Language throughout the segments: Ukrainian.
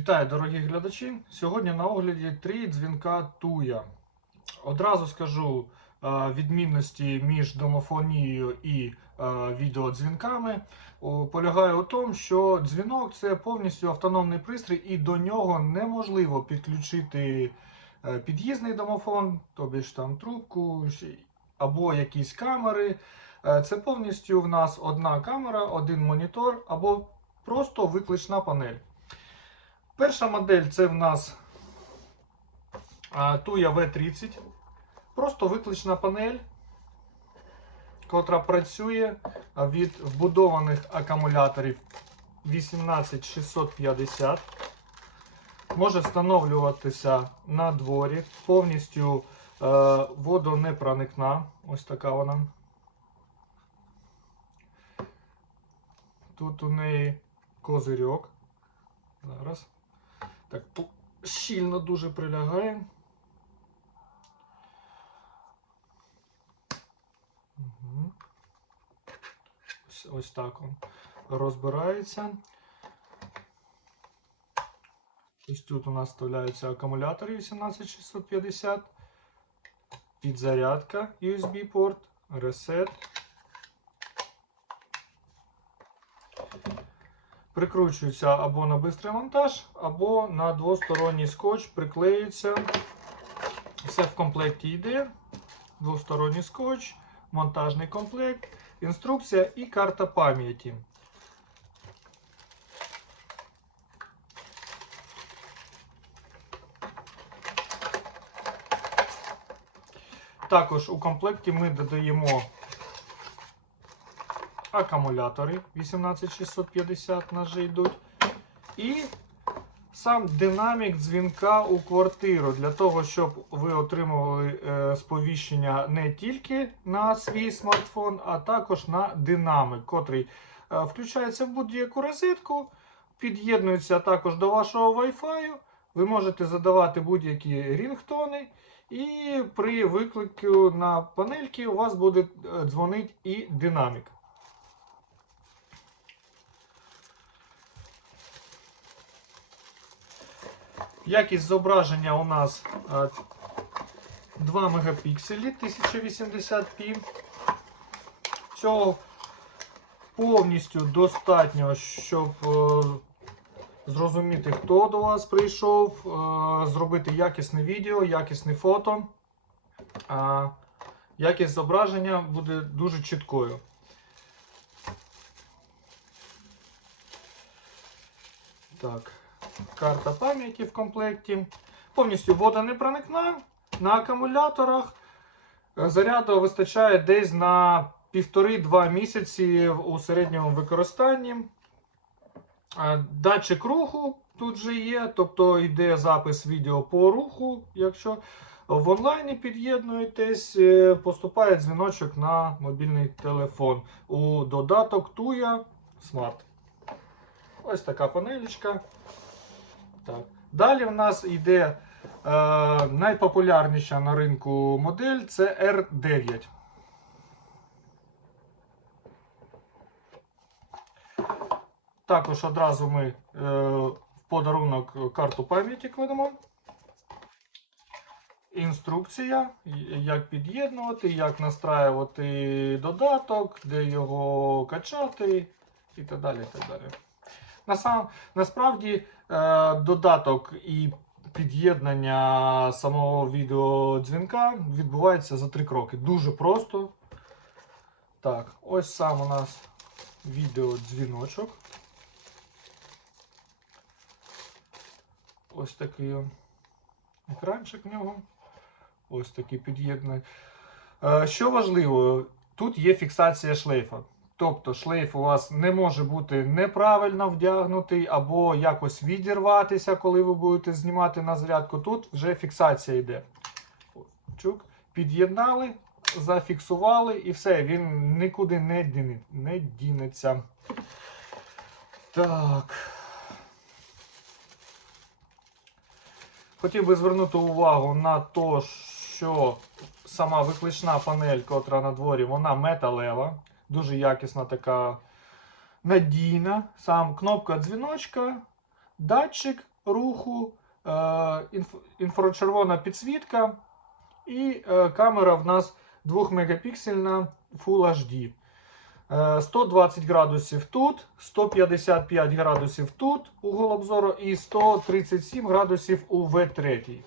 Вітаю, дорогі глядачі! Сьогодні на огляді три дзвінка Туя. Одразу скажу е, відмінності між домофонією і е, відеодзвінками. Полягає у тому, що дзвінок це повністю автономний пристрій, і до нього неможливо підключити е, під'їзний домофон, тобі ж там трубку або якісь камери. Це повністю в нас одна камера, один монітор або просто виклична панель. Перша модель це в нас Tuya V30. Просто виклична панель, котра працює від вбудованих акумуляторів 18650. Може встановлюватися на дворі, повністю е, водонепроникна. Ось така вона. Тут у неї козирьок. Зараз. Так, щільно дуже прилягає. Ось, ось так он розбирається. Ось тут у нас вставляються акумулятори 18650, підзарядка USB порт, ресет. Прикручується або на бистрий монтаж, або на двосторонній скотч приклеюється. Все в комплекті йде. Двосторонній скотч, монтажний комплект, інструкція і карта пам'яті. Також у комплекті ми додаємо акумулятори 18650 нас йдуть. І сам динамік дзвінка у квартиру для того, щоб ви отримували е, сповіщення не тільки на свій смартфон, а також на динамик, котрий е, включається в будь-яку розетку, під'єднується також до вашого Wi-Fi. Ви можете задавати будь-які рінгтони. І при виклику на панельки у вас буде е, дзвонити і динамік. Якість зображення у нас е, 2 мегапікселі 1080p. Цього повністю достатньо, щоб е, зрозуміти, хто до вас прийшов, е, зробити якісне відео, якісне фото. Якість зображення буде дуже чіткою. Так, карта пам'яті в комплекті. Повністю водонепроникна на акумуляторах. Е, Заряду вистачає десь на 1,5-2 місяці у середньому використанні. Е, Датчик руху тут же є, тобто йде запис відео по руху. Якщо в онлайні під'єднуєтесь, е, поступає дзвіночок на мобільний телефон у додаток Tuya Smart. Ось така панелечка. Так. Далі в нас йде е, найпопулярніша на ринку модель це R9. Також одразу ми е, в подарунок карту пам'яті кладемо. Інструкція, як під'єднувати, як настраювати додаток, де його качати і так далі. І так далі. Насправді е, додаток і під'єднання самого відеодзвінка відбувається за три кроки. Дуже просто. Так, ось сам у нас відеодзвіночок. Ось такий екранчик в нього. Ось такий під'єднаний. Е, Що важливо, тут є фіксація шлейфа. Тобто шлейф у вас не може бути неправильно вдягнутий або якось відірватися, коли ви будете знімати на зарядку. Тут вже фіксація йде. Чук, під'єднали, зафіксували і все, він нікуди не, діне- не дінеться. Так. Хотів би звернути увагу на те, що сама виклична панель, котра на дворі, вона металева, дуже якісна така надійна. Сам кнопка дзвіночка, датчик руху, е, інф- інфрачервона підсвітка і е, камера в нас 2 мегапіксельна Full HD. Е, 120 градусів тут, 155 градусів тут угол обзору і 137 градусів у V3.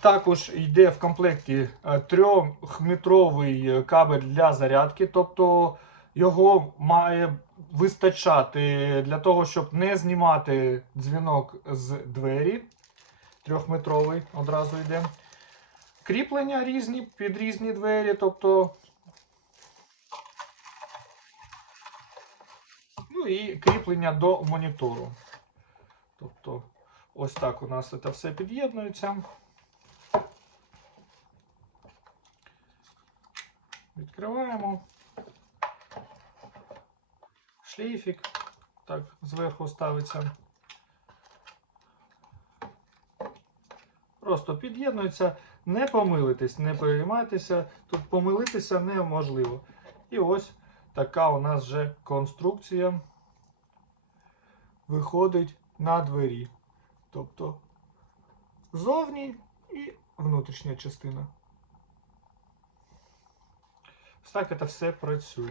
Також йде в комплекті 3-метровий кабель для зарядки, тобто його має вистачати для того, щоб не знімати дзвінок з двері. Трьохметровий одразу йде. Кріплення різні під різні двері, тобто. Ну і кріплення до монітору. Тобто, ось так у нас це все під'єднується. Відкриваємо. Шлейфік так зверху ставиться. Просто під'єднується, не помилитесь, не переймайтеся. Тут помилитися неможливо. І ось така у нас вже конструкція виходить на двері. Тобто зовні і внутрішня частина. Ось так це все працює.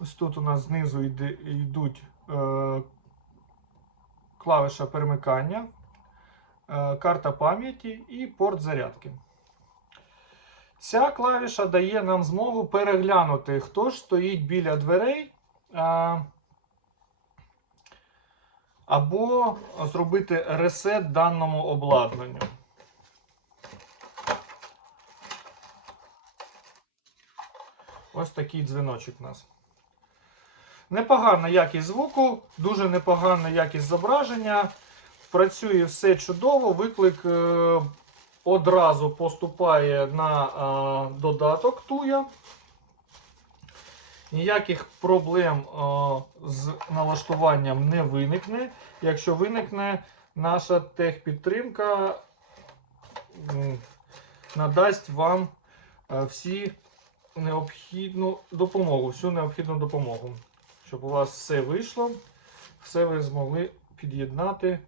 Ось тут у нас знизу йдуть е, клавиша перемикання, е, карта пам'яті і порт зарядки. Ця клавіша дає нам змогу переглянути, хто ж стоїть біля дверей. Е, або зробити ресет даному обладнанню. Ось такий дзвіночок у нас. Непогана якість звуку, дуже непогана якість зображення. Працює все чудово. Виклик е, одразу поступає на е, додаток Туя. Ніяких проблем е, з налаштуванням не виникне. Якщо виникне, наша техпідтримка надасть вам е, всі необхідну допомогу, всю необхідну допомогу. Щоб у вас все вийшло, все ви змогли під'єднати.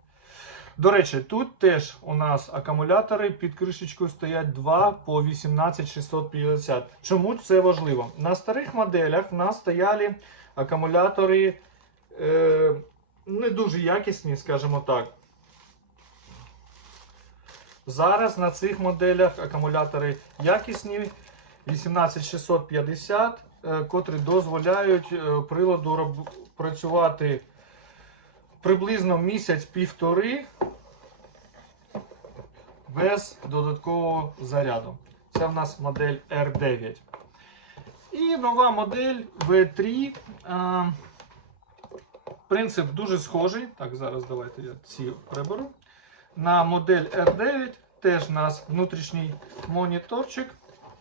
До речі, тут теж у нас акумулятори під кришечкою стоять 2 по 18650. Чому це важливо? На старих моделях в нас стояли акумулятори е, не дуже якісні, скажімо так. Зараз на цих моделях акумулятори якісні 18650, е, котрі дозволяють е, приладу працювати приблизно місяць-півтори без додаткового заряду. Це в нас модель R9. І нова модель V3. Принцип дуже схожий. Так, зараз давайте я ці приберу. На модель R9 теж у нас внутрішній моніторчик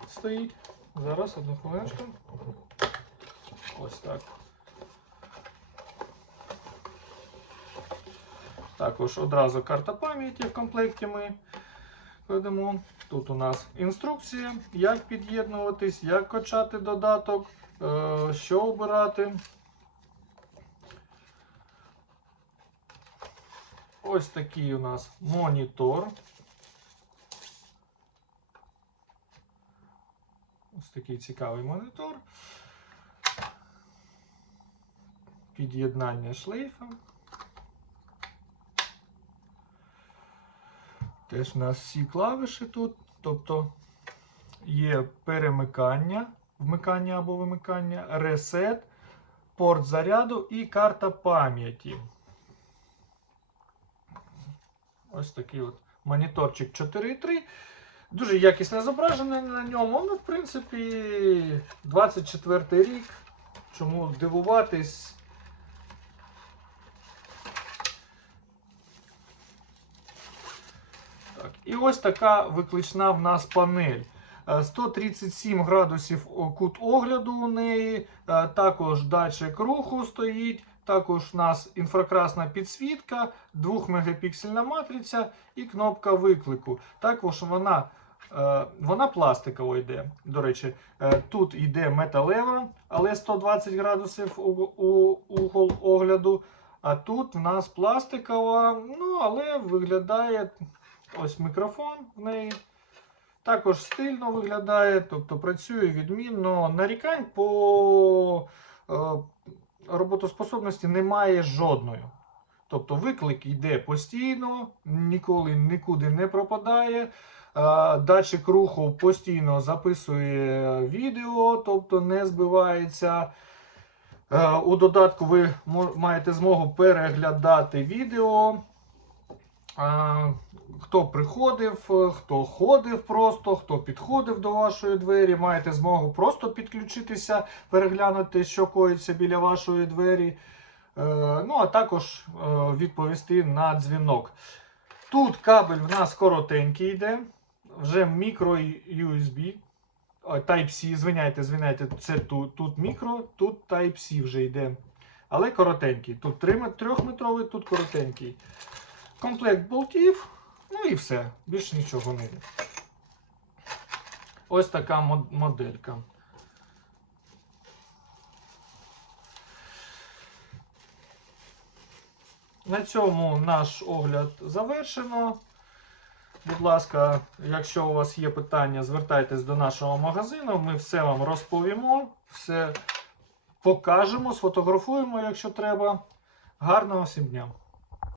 стоїть. Зараз, одну хвилиночку. Ось так. Також одразу карта пам'яті в комплекті ми кладемо. Тут у нас інструкція, як під'єднуватись, як качати додаток, е, що обирати. Ось такий у нас монітор. Ось такий цікавий монітор. Під'єднання шлейфа. Теж у нас всі клавіші тут. Тобто є перемикання, вмикання або вимикання, ресет, порт заряду і карта пам'яті. Ось такий от моніторчик 4.3. Дуже якісне зображення на ньому. Ну, в принципі, 24 рік. Чому дивуватись? І ось така виклична в нас панель. Е, 137 градусів кут огляду у неї, е, також датчик руху стоїть, також у нас інфракрасна підсвітка, 2 мегапіксельна матриця і кнопка виклику. Також вона Е, Вона пластикова йде. До речі, е, тут йде металева, але 120 градусів угол огляду. А тут в нас пластикова, ну, але виглядає ось мікрофон в неї. Також стильно виглядає, тобто працює відмінно. Нарікань по е, роботоспособності немає жодної. Тобто виклик йде постійно, ніколи нікуди не пропадає. Е, Датчик руху постійно записує відео, тобто не збивається. Е, У додатку ви маєте змогу переглядати відео. Хто приходив, е, хто ходив просто, хто підходив до вашої двері, маєте змогу просто підключитися, переглянути, що коїться біля вашої двері. Е, Ну, а також е, відповісти на дзвінок. Тут кабель в нас коротенький йде, вже мікро USB. Type-C, звиняйте, звиняйте, це тут, тут мікро, тут Type-C вже йде. Але коротенький. Тут 3-метровий, тут коротенький. Комплект болтів, ну і все. Більше нічого не йде. Ось така моделька. На цьому наш огляд завершено. Будь ласка, якщо у вас є питання, звертайтесь до нашого магазину. Ми все вам розповімо, все покажемо, сфотографуємо, якщо треба. Гарного всім дня!